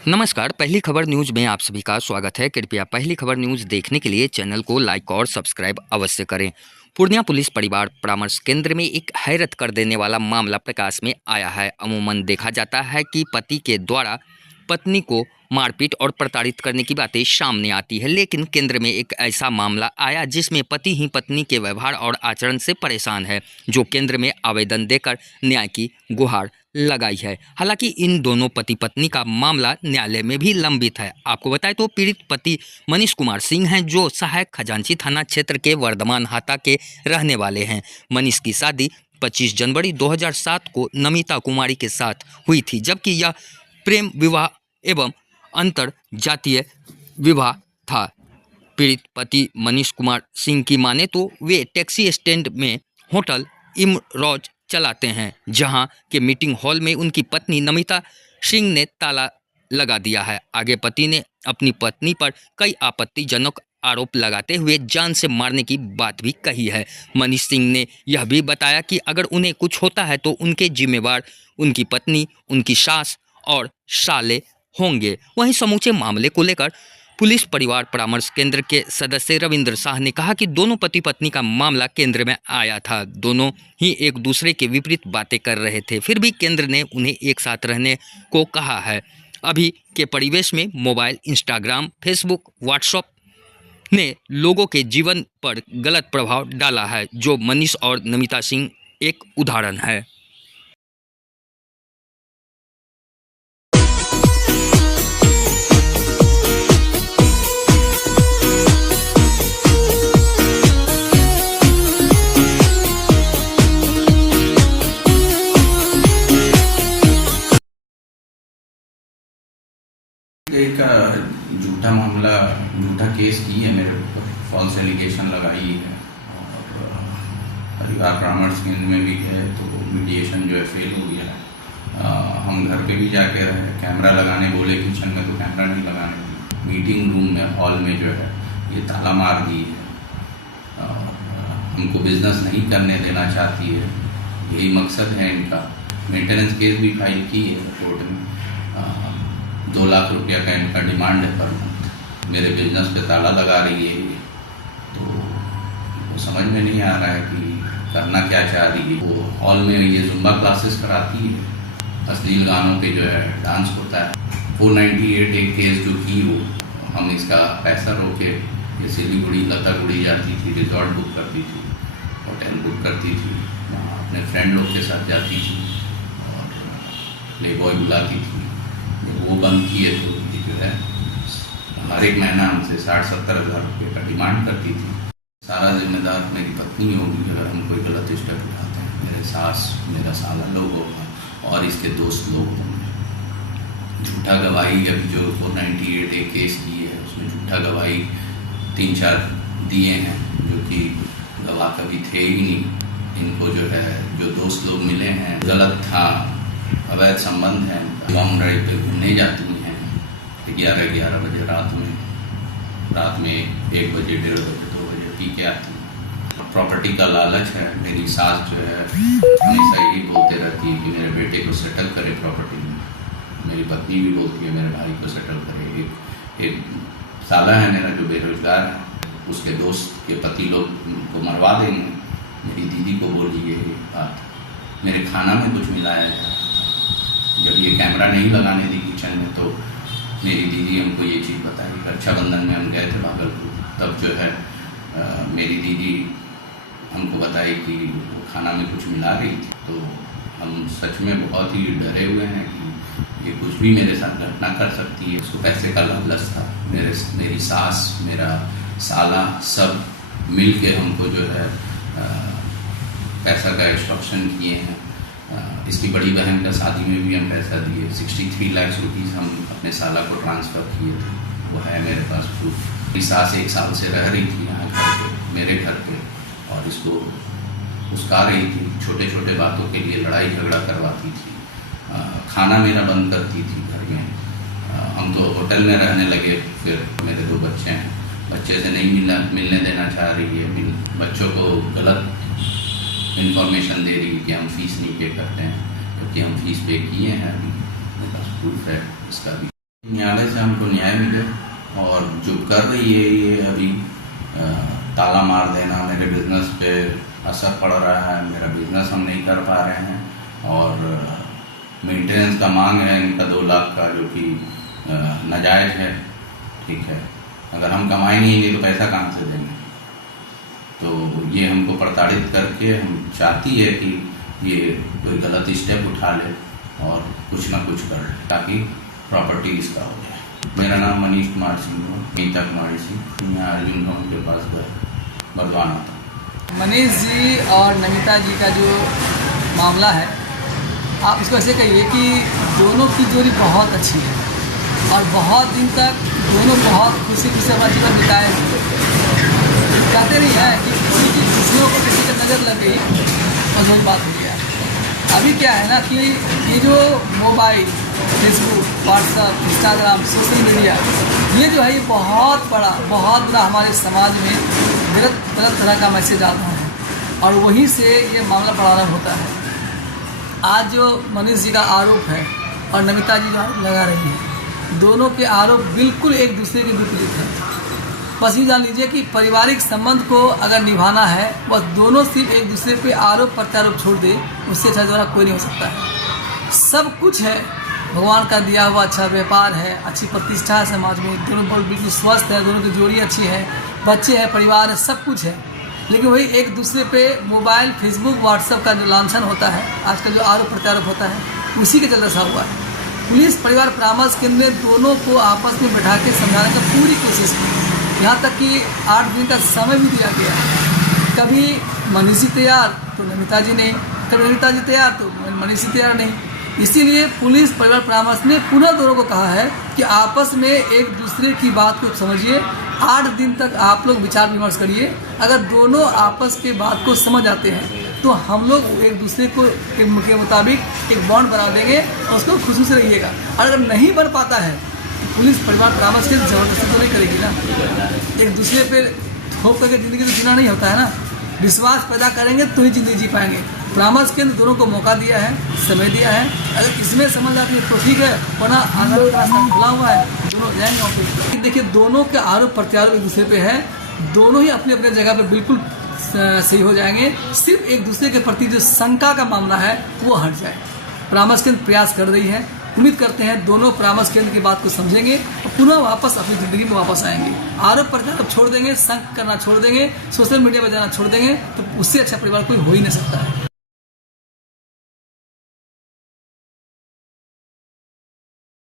नमस्कार, पहली खबर न्यूज में आप सभी का स्वागत है। कृपया पहली खबर न्यूज देखने के लिए चैनल को लाइक और सब्सक्राइब अवश्य करें। पूर्णिया पुलिस परिवार परामर्श केंद्र में एक हैरत कर देने वाला मामला प्रकाश में आया है। अमूमन देखा जाता है कि पति के द्वारा पत्नी को मारपीट और प्रताड़ित करने की बातें सामने आती है, लेकिन केंद्र में एक ऐसा मामला आया जिसमें पति ही पत्नी के व्यवहार और आचरण से परेशान है, जो केंद्र में आवेदन देकर न्याय की गुहार लगाई है। हालांकि इन दोनों पति पत्नी का मामला न्यायालय में भी लंबित है। आपको बताएं तो पीड़ित पति मनीष कुमार सिंह हैं, जो सहायक खजांची थाना क्षेत्र के वर्धमान हाता के रहने वाले हैं। मनीष की शादी 25 जनवरी 2007 को नमिता कुमारी के साथ हुई थी, जबकि यह प्रेम विवाह एवं अंतर जातीय विवाह था। पीड़ित पति मनीष कुमार सिंह की माने तो वे टैक्सी स्टैंड में होटल इमरोज चलाते हैं, जहां के मीटिंग हॉल में उनकी पत्नी नमिता सिंह ने ताला लगा दिया है। आगे पति ने अपनी पत्नी पर कई आपत्तिजनक आरोप लगाते हुए जान से मारने की बात भी कही है। मनीष सिंह ने यह भी बताया कि अगर उन्हें कुछ होता है तो उनके जिम्मेवार उनकी पत्नी, उनकी सास और साले होंगे। वहीं समूचे मामले को लेकर पुलिस परिवार परामर्श केंद्र के सदस्य रविंद्र शाह ने कहा कि दोनों पति पत्नी का मामला केंद्र में आया था। दोनों ही एक दूसरे के विपरीत बातें कर रहे थे, फिर भी केंद्र ने उन्हें एक साथ रहने को कहा है। अभी के परिवेश में मोबाइल, इंस्टाग्राम, फेसबुक, व्हाट्सएप ने लोगों के जीवन पर गलत प्रभाव डाला है, जो मनीष और नमिता सिंह एक उदाहरण है। एक झूठा मामला, झूठा केस की है मेरे ऊपर, फॉल्स एलिगेशन लगाई है और परिवार परामर्श केंद्र में भी है, तो मीडिएशन जो है फेल हो गया। हम घर पे भी जाके रहे, कैमरा लगाने बोले किचन में, तो कैमरा नहीं लगाने दी। मीटिंग रूम में, हॉल में जो है ये ताला मार दी है और हमको बिजनेस नहीं करने देना चाहती है, यही मकसद है इनका। मेंटेनेंस केस भी फाइल की है कोर्ट में। 2 लाख रुपया का इनका डिमांड है पर मंथ। मेरे बिजनेस पे ताला लगा रही है ये, तो वो समझ में नहीं आ रहा है कि करना क्या चाह रही है। वो हॉल में ये जुम्बा क्लासेस कराती है, अश्लील गानों पे जो है डांस होता है। 498 एक केस जो की वो, हम इसका पैसा रोके ये सिलीगुड़ी लतागुड़ी जाती थी, रिजॉर्ट बुक करती थी, होटल बुक करती थी, वहाँ अपने फ्रेंड लोग के साथ जाती थी और प्ले बॉय बुलाती थी। वो बंद किए तो ये जो है हर एक महीना हमसे 60-70 हज़ार रुपये का डिमांड करती थी। सारा जिम्मेदार मेरी पत्नी होगी अगर हम कोई गलत स्टेप उठाते हैं। मेरे सास, मेरा साला लोग होगा और इसके दोस्त लोग होंगे। झूठा गवाही अभी जो 498 एक केस की है, उसमें झूठा गवाही 3-4 दिए हैं, जो कि गवाह कभी थे ही नहीं। इनको जो है जो दोस्त लोग मिले हैं, गलत था, अवैध संबंध है। लॉन्ग ड्राइव पे घूमने जाती हैं 11 बजे रात में 1 बजे, 1:30 बजे, 2 बजे पी के आती हैं। प्रॉपर्टी का लालच है। मेरी सास जो है हमेशा यही बोलते रहती है कि मेरे बेटे को सेटल करे प्रॉपर्टी में। मेरी पत्नी भी बोलती है मेरे भाई को सेटल करे। एक साला है मेरा जो बेरोजगार है, उसके दोस्त के पति लोग को मरवा देंगे। मेरी दीदी को बोली ये बात, मेरे खाना में कुछ मिलाया है। जब ये कैमरा नहीं लगाने दी किचन में, तो मेरी दीदी हमको ये चीज़ बताई। रक्षाबंधन में हम गए थे भागलपुर, तब जो है मेरी दीदी हमको बताई कि वो खाना में कुछ मिला रही थी। तो हम सच में बहुत ही डरे हुए हैं कि ये कुछ भी मेरे साथ घटना कर सकती है। उसको पैसे का लालच था। मेरी सास, मेरा साला सब मिल के हमको जो है पैसा का एक्सटॉर्शन किए हैं। इसकी बड़ी बहन का शादी में भी हम पैसा दिए। 63 लाख रुपीज़ हम अपने साला को ट्रांसफ़र किए थे, वो है मेरे पास प्रूफ। मेरी सास 1 साल से रह रही थी यहाँ घर पे, मेरे घर पे, और इसको उसका रही थी। छोटे छोटे बातों के लिए लड़ाई झगड़ा करवाती थी। खाना मेरा बंद करती थी घर में। हम तो होटल में रहने लगे। फिर मेरे 2 बच्चे हैं, बच्चे से नहीं मिलने देना चाह रही है। बच्चों को गलत इन्फॉर्मेशन दे रही है कि हम फीस नहीं पे करते हैं, क्योंकि हम फीस पे किए हैं। अभी मेरे पास प्रूफ है इसका भी। न्यायालय से हमको न्याय मिले और जो कर रही है ये अभी ताला मार देना, मेरे बिजनेस पे असर पड़ रहा है, मेरा बिजनेस हम नहीं कर पा रहे हैं और मेंटेनेंस का मांग है इनका 2 लाख का, जो कि नाजायज़ है। ठीक है, अगर हम कमाएंगे ही नहीं तो पैसा कहाँ से देंगे? तो ये हमको प्रताड़ित करके हम चाहती है कि ये कोई गलत स्टेप उठा ले और कुछ ना कुछ कर ले ताकि प्रॉपर्टी इसका हो जाए। मेरा नाम मनीष कुमार सिंह है, नीता कुमारी सिंह, यहाँ अर्जुन भवन के पास बरवाना था। मनीष जी और नमिता जी का जो मामला है, आप इसको ऐसे कहिए कि दोनों की जोड़ी बहुत अच्छी है और बहुत दिन तक दोनों बहुत खुशी खुशी अपना जीवन बिताए हुए। कहते नहीं है कि किसी की खुशियों को किसी की नज़र लग गई और वही बात हो गया। अभी क्या है ना कि ये जो mobile, Facebook, WhatsApp, Instagram, social media, ये जो है ये बहुत बुरा हमारे समाज में गलत तरह का मैसेज आता है और वहीं से ये मामला प्रारंभ होता है। आज जो मनीष जी का आरोप है और नमिता जी जो आरोप लगा रही है, दोनों के आरोप बिल्कुल एक दूसरे के विपरीत हैं। बस ये जान लीजिए कि पारिवारिक संबंध को अगर निभाना है, बस दोनों सिर्फ एक दूसरे पे आरोप प्रत्यारोप छोड़ दे, उससे अच्छा द्वारा कोई नहीं हो सकता है। सब कुछ है, भगवान का दिया हुआ अच्छा व्यापार है, अच्छी प्रतिष्ठा है समाज में, दोनों बिल्कुल स्वस्थ है, दोनों की जोड़ी अच्छी है, बच्चे हैं, परिवार है, सब कुछ है। लेकिन वही एक दूसरे पे मोबाइल, फेसबुक, व्हाट्सएप का जो लांछन होता है, आजकल जो आरोप प्रत्यारोप होता है, उसी के चलते ऐसा हुआ है। पुलिस परिवार परामर्श केंद्र ने दोनों को आपस में बैठा के समझाने का पूरी कोशिश की, यहाँ तक कि 8 दिन का समय भी दिया गया। कभी मनीष जी तैयार तो नमिता जी नहीं, कभी नमिता जी तैयार तो मनीष जी तैयार नहीं। इसीलिए पुलिस परिवार परामर्श ने पुनः दोनों को कहा है कि आपस में एक दूसरे की बात को समझिए, 8 दिन तक आप लोग विचार विमर्श करिए। अगर दोनों आपस के बात को समझ आते हैं तो हम लोग एक दूसरे को के मुताबिक एक बॉन्ड बना देंगे और उसको खुशी से रहिएगा। और अगर नहीं बन पाता है तो पुलिस परिवार परामर्श के जबरदस्ती तो नहीं करेगी ना। एक दूसरे पे थोप करके ज़िंदगी तो जीना नहीं होता है ना, विश्वास पैदा करेंगे तो ही ज़िंदगी जी पाएंगे। परामर्श केंद्र दोनों को मौका दिया है, समय दिया है, अगर इसमें समझ आती है तो ठीक है, वरना आगे रास्ता खुला हुआ है, दोनों जाएंगे वहाँ पे। देखिए, दोनों के आरोप प्रत्यारोप एक दूसरे पे है, दोनों ही अपनी अपनी जगह पे बिल्कुल सही हो जाएंगे। सिर्फ एक दूसरे के प्रति जो शंका का मामला है वो हट जाए। परामर्श केंद्र प्रयास कर रही है, उम्मीद करते हैं दोनों परामर्श केंद्र की बात को समझेंगे और पुनः वापस अपनी ज़िंदगी में वापस आएंगे। आरोप प्रत्यारोप छोड़ देंगे, शंका करना छोड़ देंगे, सोशल मीडिया पर जाना छोड़ देंगे, तो उससे अच्छा परिवार कोई हो ही नहीं सकता है।